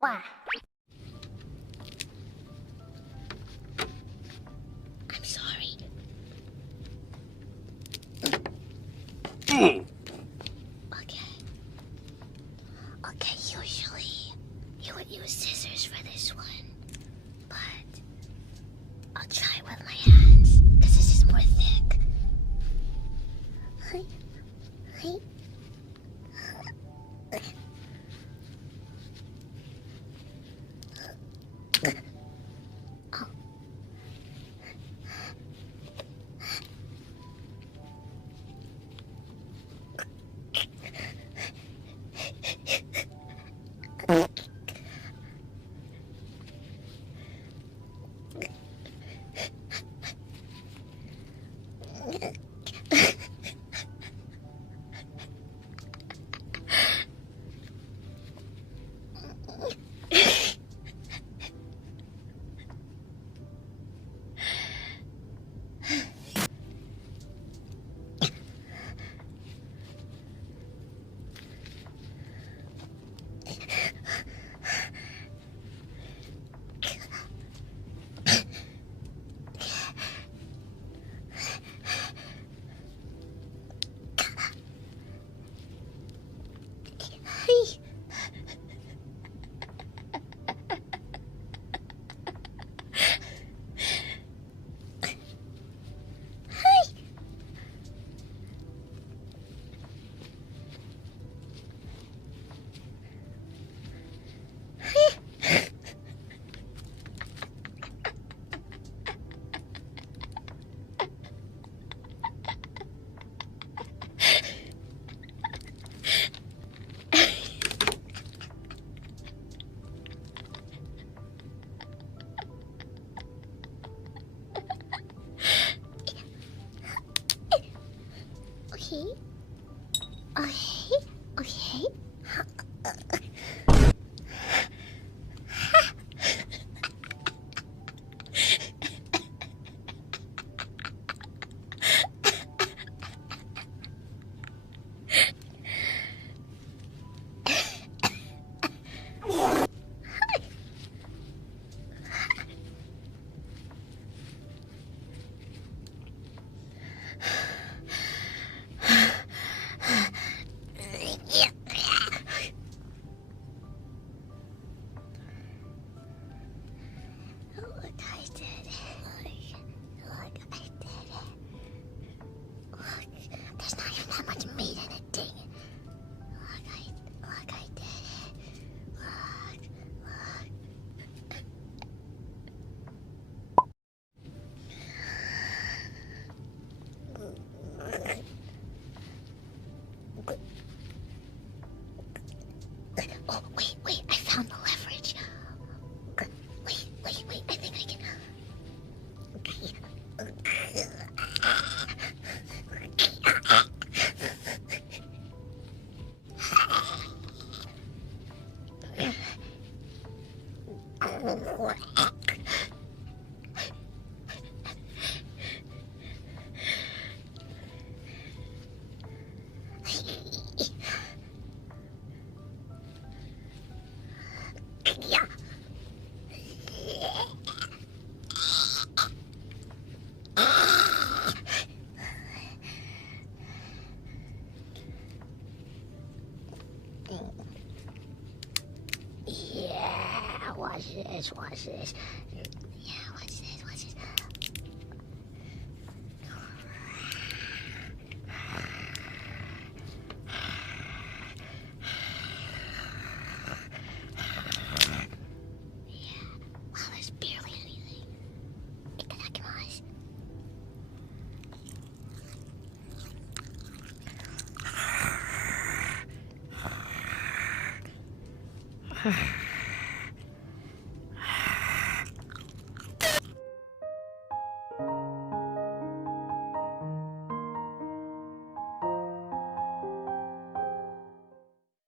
Why? I'm sorry. Okay. Okay, usually you would use scissors for this one, but I'll try with my hands, because this is more thick. Hi. Hi. Oh. Hi. Hi. Okay. Okay. Okay. Look, I did it. Look, I did it. Look, there's not even that much meat in it, dang it. Look, I did it. Look. Oh, wait, I found the leverage. Wait, I think I can. Yeah. Yeah, watch this. Yeah, watch this. Yeah, wow, there's barely anything. Itadakimasu.